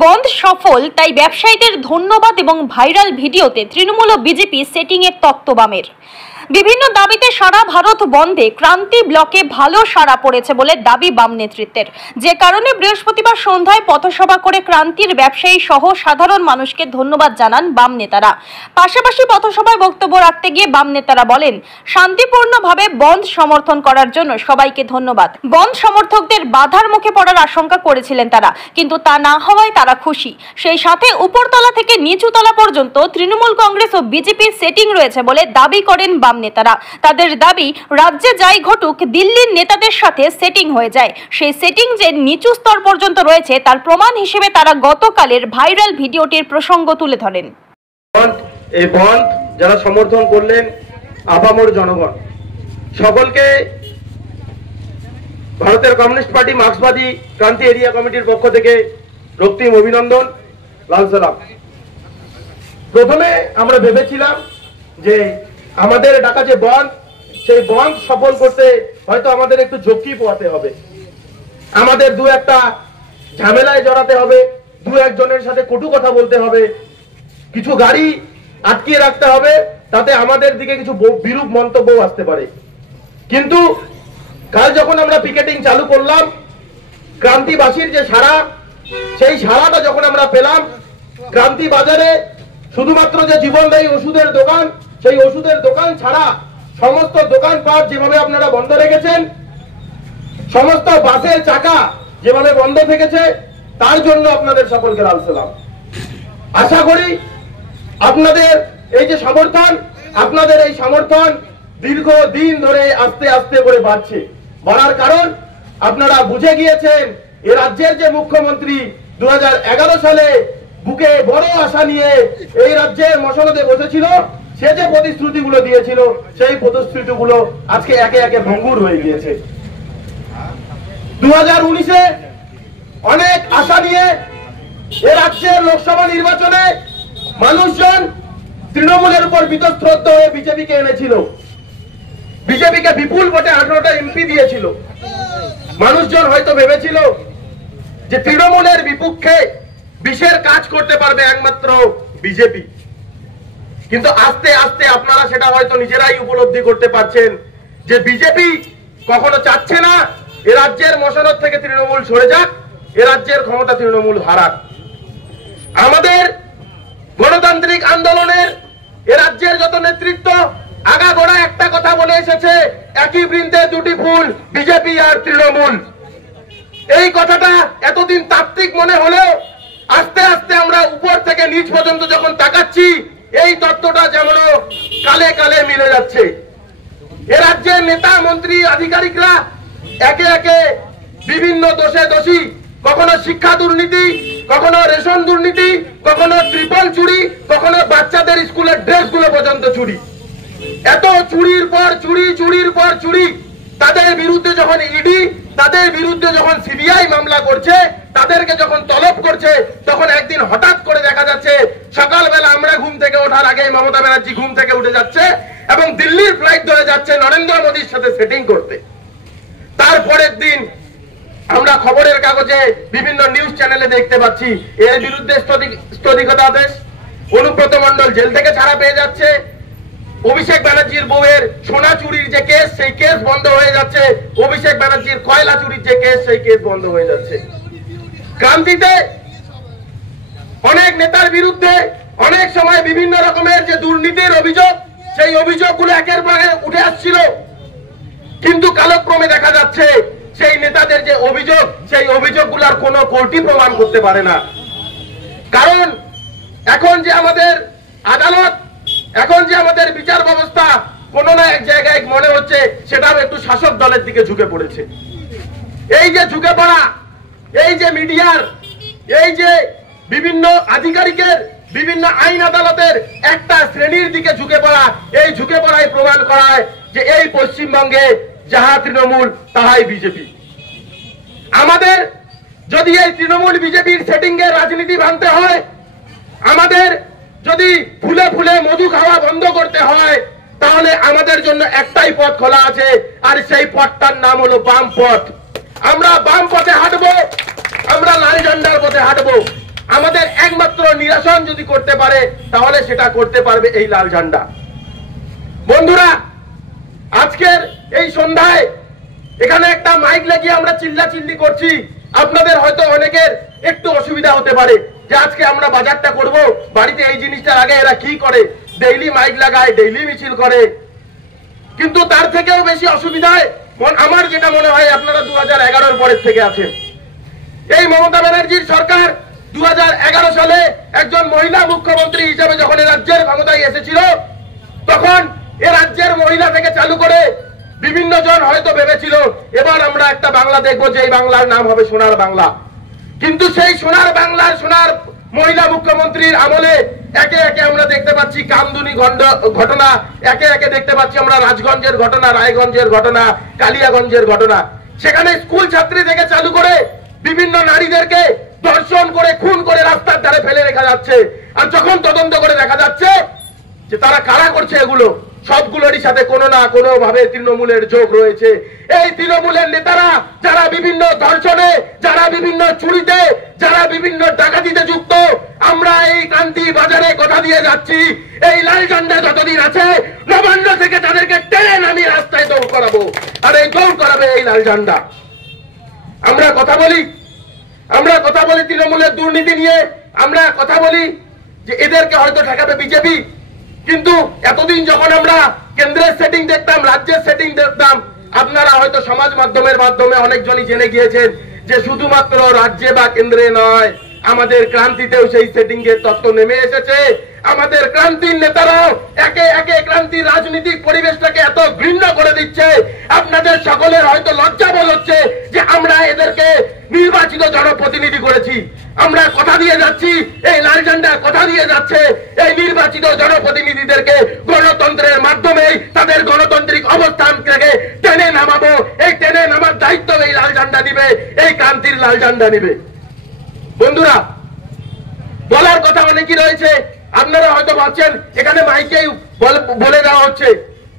বন্ধ সফল, তাই ব্যবসায়ীদের ধন্যবাদ এবং ভাইরাল ভিডিওতে তৃণমূল ও বিজেপি সেটিংয়ের তত্ত্ব বামের। বিভিন্ন দাবিতে সারা ভারত বন্ধে ক্রান্তি ব্লকে ভালো সাড়া পড়েছে বলে দাবি বাম নেতৃত্বের, যে কারণে বৃহস্পতিবার সন্ধ্যায় পথসভা করে ক্রান্তির ব্যবসায়ী সহ সাধারণ মানুষকে ধন্যবাদ জানান বাম নেতারা। পাশাপাশি পথসভায় বক্তব্য রাখতে গিয়ে বাম নেতারা বলেন, শান্তিপূর্ণভাবে বন্ধ সমর্থন করার জন্য সবাইকে ধন্যবাদ। বন্ধ সমর্থকদের বাধার মুখে পড়ার আশঙ্কা করেছিলেন তারা, কিন্তু তা না হওয়ায় তারা খুশি। সেই সাথে উপরতলা থেকে নিচুতলা পর্যন্ত তৃণমূল কংগ্রেস ও বিজেপির সেটিং রয়েছে বলে দাবি করেন বাম নেতারা। তাদের দাবি, রাজ্যে যাই ঘটুক দিল্লির নেতাদের সাথে সেটিং হয়ে যায়। সেই সেটিং যে নিচু স্তর পর্যন্ত রয়েছে তার প্রমাণ হিসেবে তারা গতকালের ভাইরাল ভিডিওটির প্রসঙ্গ তুলে ধরেন। এই বন্ধ যারা সমর্থন করলেন আপামর জনগণ সকলকে ভারতের কমিউনিস্ট পার্টি মার্ক্সবাদী ক্রান্তি এরিয়া কমিটির পক্ষ থেকে রক্তিম অভিনন্দন, লাল সালাম। প্রথমে আমরা ভেবেছিলাম যে আমাদের ডাকা যে বন্ধ, সেই বন্ধ সফল করতে হয়তো আমাদের একটু ঝক্কি পোয়াতে হবে, আমাদের দু একটা ঝামেলায় জড়াতে হবে, দু একজনের সাথে কটু কথা বলতে হবে, কিছু গাড়ি আটকিয়ে রাখতে হবে, তাতে আমাদের দিকে কিছু বিরূপ মন্তব্য আসতে পারে। কিন্তু কাল যখন আমরা পিকেটিং চালু করলাম, ক্রান্তিবাসীর যে সাড়া, সেই সাড়াটা যখন আমরা পেলাম, ক্রান্তি বাজারে শুধুমাত্র যে জীবনদায়ী ওষুধের দোকান, সেই ওষুধের দোকান ছাড়া সমস্ত দোকানপাট যেভাবে আপনারা বন্ধ রেখেছেন, সমস্ত বাসের চাকা যেভাবে বন্ধ থেকেছে, তার জন্য আপনাদের সকলকে লাল সালাম। আশা করি আপনাদের এই যে সমর্থন, আপনাদের এই সমর্থন দীর্ঘদিন ধরে আস্তে আস্তে করে বাড়ছে। বাড়ার কারণ আপনারা বুঝে গিয়েছেন, এ রাজ্যের যে মুখ্যমন্ত্রী 2011 সালে বুকে বড় আশা নিয়ে এই রাজ্যের মসনদে বসেছিল, সে যে প্রতিশ্রুতিগুলো দিয়েছিল, সেই প্রতিশ্রুতিগুলো আজকে একে একে ভঙ্গুর হয়ে গিয়েছে। 2019-এ অনেক আশা নিয়ে এ রাজ্যের লোকসভা নির্বাচনে মানুষজন তৃণমূলের উপর বিতশ্রদ্ধ হয়ে বিজেপিকে এনেছিল, বিজেপিকে বিপুল ভোটে 18টা এমপি দিয়েছিল। মানুষজন হয়তো ভেবেছিল যে তৃণমূলের বিপক্ষে বিশের কাজ করতে পারবে একমাত্র বিজেপি, কিন্তু আস্তে আস্তে আপনারা সেটা হয়তো নিজেরাই উপলব্ধি করতে পারছেন যে বিজেপি কখনো চাচ্ছে না এ রাজ্যের মসনদ থেকে তৃণমূল সরে যাক, এ রাজ্যের ক্ষমতা তৃণমূল হারাক। আমাদের গণতান্ত্রিক আন্দোলনের এ রাজ্যের যত নেতৃত্ব আগাগোড়া একটা কথা বলে এসেছে, একই বৃন্তে দুটি ফুল, বিজেপি আর তৃণমূল। এই কথাটা এতদিন তাত্ত্বিক মনে হলেও আস্তে আস্তে আমরা উপর থেকে নিচ পর্যন্ত যখন তাকাচ্ছি, এই তত্ত্বটা যেমন কালে কালে মিলে যাচ্ছে। এ রাজ্যের নেতা মন্ত্রী আধিকারিকরা একে একে বিভিন্ন দোষে দোষী, কখনো শিক্ষা দুর্নীতি, কখনো রেশন দুর্নীতি, কখনো ট্রিপল চুরি, কখনো বাচ্চাদের স্কুলের ড্রেসগুলো পর্যন্ত চুরি। এত চুরির পর চুরি, চুরির পর চুরি, তাদের বিরুদ্ধে যখন ইডি, তাদের বিরুদ্ধে যখন সিবিআই মামলা করছে, তাদেরকে যখন তলব করছে, তখন একদিন হঠাৎ করে দেখা যাচ্ছে সকালবেলা আমরা ঘুম থেকে ওঠার আগে মমতা ব্যানার্জি ঘুম থেকে উঠে যাচ্ছে এবং দিল্লির ফ্লাইট ধরে যাচ্ছে নরেন্দ্র মোদীর সাথে সেটিং করতে। তারপরের দিন আমরা খবরের কাগজে বিভিন্ন নিউজ চ্যানেলে দেখতে পাচ্ছি এর বিরুদ্ধে স্থগিতাদেশ, অনুব্রত মণ্ডল জেল থেকে ছাড়া পেয়ে যাচ্ছে, অভিষেক ব্যানার্জির বউয়ের সোনা চুরির যে কেস, সেই কেস বন্ধ হয়ে যাচ্ছে, অভিষেক ব্যানার্জির কয়লা চুরির যে কেস, সেই কেস বন্ধ হয়ে যাচ্ছে। ক্রান্তিতে অনেক নেতার বিরুদ্ধে অনেক সময় বিভিন্ন রকমের যে দুর্নীতির অভিযোগ, সেই অভিযোগগুলো একের পর এক উঠে আসছিল, কিন্তু কালক্রমে দেখা যাচ্ছে সেই নেতাদের যে অভিযোগ, সেই অভিযোগগুলোর কোনো কোর্টই প্রমাণ করতে পারে না। কারণ এখন যে আমাদের আদালত, এখন যে আমাদের বিচার ব্যবস্থা কোন না এক জায়গায় মনে হচ্ছে সেটাও একটু শাসক দলের দিকে ঝুঁকে পড়েছে। এই যে ঝুঁকে পড়া, এই যে মিডিয়ার, এই যে বিভিন্ন আধিকারিকের, বিভিন্ন আইন আদালতের একটা শ্রেণীর দিকে ঝুঁকে পড়া, এই ঝুঁকে পড়াই প্রমাণ করায় যে এই পশ্চিমবঙ্গে যাহা তৃণমূল তাহাই বিজেপি। আমাদের যদি এই তৃণমূল বিজেপির সেটিং এর রাজনীতি ভাঙতে হয়, আমাদের যদি ফুলে ফুলে মধু খাওয়া বন্ধ করতে হয়, তাহলে আমাদের জন্য একটাই পথ খোলা আছে, আর সেই পথটার নাম হলো বাম পথ। আমরা বাম পথে হাঁটবো, আমরা লাল ঝান্ডার পথে হাঁটবো। আমাদের একমাত্র নিরসন যদি করতে পারে তাহলে সেটা করতে পারবে এই লাল ঝান্ডা। বন্ধুরা, আজকের এই সন্ধ্যায় এখানে একটা মাইক লাগিয়ে আমরা চিল্লাচিল্লি করছি, আপনাদের হয়তো অনেকের একটু অসুবিধা হতে পারে যে আজকে আমরা বাজারটা করব, বাড়িতে এই জিনিসটার আগে এরা কি করে, ডেইলি মাইক লাগায়, ডেইলি মিছিল করে। কিন্তু তার থেকেও বেশি অসুবিধায় আমার যেটা মনে হয়, আপনারা 2011-র পরের থেকে আছেন। এই মমতা ব্যানার্জির সরকার 2011 সালে একজন মহিলা মুখ্যমন্ত্রী হিসেবে যখন এ রাজ্যের ক্ষমতায় এসেছিল, তখন এ রাজ্যের মহিলা থেকে চালু করে বিভিন্ন জন হয়তো ভেবেছিল এবার আমরা একটা বাংলা দেখবো, যে এই বাংলার নাম হবে সোনার বাংলা। কিন্তু সেই সোনার বাংলার সোনার মহিলা মুখ্যমন্ত্রীর আমলে একে একে আমরা দেখতে পাচ্ছি কামদুনি ঘটনা, একে একে দেখতে পাচ্ছি আমরা রাজগঞ্জের ঘটনা, রায়গঞ্জের ঘটনা, কালিয়াগঞ্জের ঘটনা। সেখানে স্কুল ছাত্রী থেকে চালু করে বিভিন্ন নারীদেরকে ধর্ষণ করে খুন করে রাস্তার ধারে ফেলে রেখা যাচ্ছে। আর যখন তদন্ত করে দেখা যাচ্ছে যে তারা কারা করছে, এগুলো সবগুলোরই সাথে কোনো না কোনো ভাবে তৃণমূলের যোগ রয়েছে। এই তৃণমূলের নেতারা যারা বিভিন্ন ধর্ষণে, যারা বিভিন্ন চুরিতে, যারা বিভিন্ন ডাকাতিতে যুক্ত, আমরা এই ক্রান্তি বাজারে কথা দিয়ে যাচ্ছি, এই লাল ঝান্ডা যতদিন আছে নবান্ন থেকে তাদেরকে টেনে নামিয়ে রাস্তায় দৌড় করাবো। আর এই দৌড় করাবে এই লাল ঝান্ডা। আমরা কথা বলি তৃণমূলের দুর্নীতি নিয়ে, আমরা কথা বলি যে এদেরকে হয়তো ঠেকাবে বিজেপি। কিন্তু এতদিন যখন আমরা কেন্দ্রের সেটিং দেখতাম, রাজ্যের সেটিং দেখতাম, আপনারা হয়তো সমাজ মাধ্যমের মাধ্যমে অনেকজনই জেনে গিয়েছেন যে শুধুমাত্র রাজ্যে বা কেন্দ্রে নয়, আমাদের ক্রান্তিতেও সেই সেটিং এর তত্ত্ব নেমে এসেছে। আমাদের ক্রান্তির নেতারাও একে একে ক্রান্তির রাজনৈতিক পরিবেশটাকে এত ঘৃণ্য করে দিচ্ছে, আপনাদের সকলের হয়তো লজ্জাবোধ হচ্ছে যে আমরা এদেরকে নির্বাচিত জনপ্রতিনিধি করেছি। আমরা কথা দিয়ে যাচ্ছি, এই লাল ঝান্ডা কথা দিয়ে যাচ্ছে, এই নির্বাচিত জনপ্রতিনিধিদেরকে গণতন্ত্রের মাধ্যমে তাদের গণতান্ত্রিক অবস্থান থেকে টেনে নামাবো। এই টেনে নামার দায়িত্ব এই লাল ঝান্ডা নিবে, এই ক্রান্তির লাল ঝান্ডা নিবে। বন্ধুরা, বলার কথা অনেকই রয়েছে, আপনারা হয়তো ভাবছেন এখানে মাইকেই বলে দেওয়া হচ্ছে,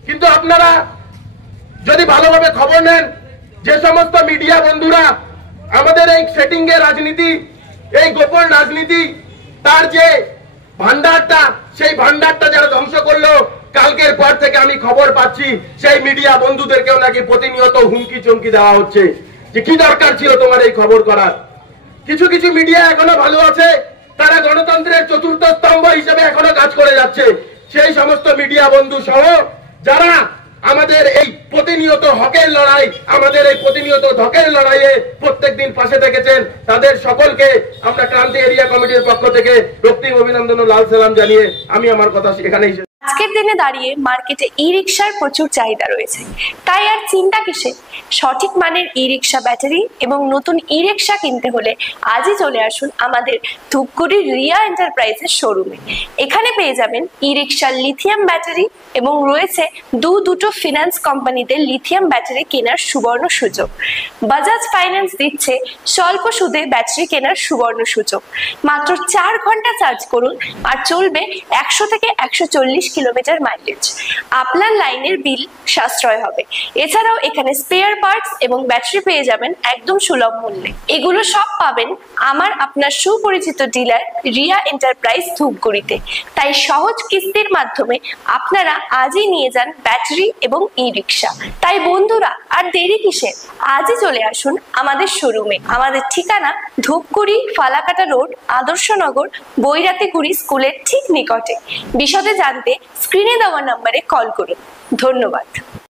কিন্তু আপনারা যদি ভালোভাবে খবর নেন, যে সমস্ত মিডিয়া বন্ধুরা আমাদের এই সেটিং এর রাজনীতি, এই গোপন রাজনীতি, তার যে ভান্ডারটা, সেই ভান্ডারটা যারা ধ্বংস করলো, কালকের পর থেকে আমি খবর পাচ্ছি সেই মিডিয়া বন্ধুদেরকেও নাকি প্রতিনিয়ত হুমকি চমকি দেওয়া হচ্ছে যে কি দরকার ছিল তোমার এই খবর করার। কিছু কিছু মিডিয়া এখনো ভালো আছে, তারা গণতন্ত্রের চতুর্থ স্তম্ভ হিসেবে এখনো কাজ করে যাচ্ছে। সেই সমস্ত মিডিয়া বন্ধু সহ যারা আমাদের এই প্রতিনিয়ত হকের লড়াই, আমাদের এই প্রতিনিয়ত ধকের লড়াইয়ে প্রত্যেকদিন পাশে থেকেছেন, তাদের সকলকে আমরা ক্রান্তি এরিয়া কমিটির পক্ষ থেকে রক্তিম অভিনন্দন ও লাল সালাম জানিয়ে আমি আমার কথা এখানেই। আজকের দিনে দাঁড়িয়ে মার্কেটে ই রিকশার প্রচুর চাহিদা রয়েছে, তাই আর চিন্তা কিসে? সঠিক মানের ই রিকশা ব্যাটারি এবং নতুন ই রিকশা কিনতে হলে আজই চলে আসুন আমাদের ধূপগুড়ির রিয়া এন্টারপ্রাইজের শোরুমে। এখানে পেয়ে যাবেন ই রিকশার লিথিয়াম ব্যাটারি এবং রয়েছে দুটো ফিনান্স কোম্পানিতে লিথিয়াম ব্যাটারি কেনার সুবর্ণ সুযোগ। বাজাজ ফাইন্যান্স দিচ্ছে স্বল্প সুদে ব্যাটারি কেনার সুবর্ণ সুযোগ। মাত্র 4 ঘন্টা চার্জ করুন আর চলবে 100 থেকে 140 কিলোমিটার মাইলেজ। আপনার লাইনের বিল সাশ্রয় হবে। এছাড়াও এখানে স্পেয়ার পার্টস এবং ব্যাটারি পেয়ে যাবেন একদম সুলভ মূল্যে। এগুলো সব পাবেন আমার আপনার সুপরিচিত ডিলার রিয়া এন্টারপ্রাইজ ধূপগুড়িতে। তাই সহজ কিস্তির মাধ্যমে আপনারা আজই নিয়ে যান ব্যাটারি এবং ই রিকশা। তাই বন্ধুরা, আর দেরি কিসের? আজই চলে আসুন আমাদের শোরুমে। আমাদের ঠিকানা ধূপগুড়ি ফালাকাটা রোড, আদর্শনগর, বৈরাতিগুড়ি স্কুলের ঠিক নিকটে। বিশদে জানতে স্ক্রিনে দেওয়া নম্বরে কল করুন। ধন্যবাদ।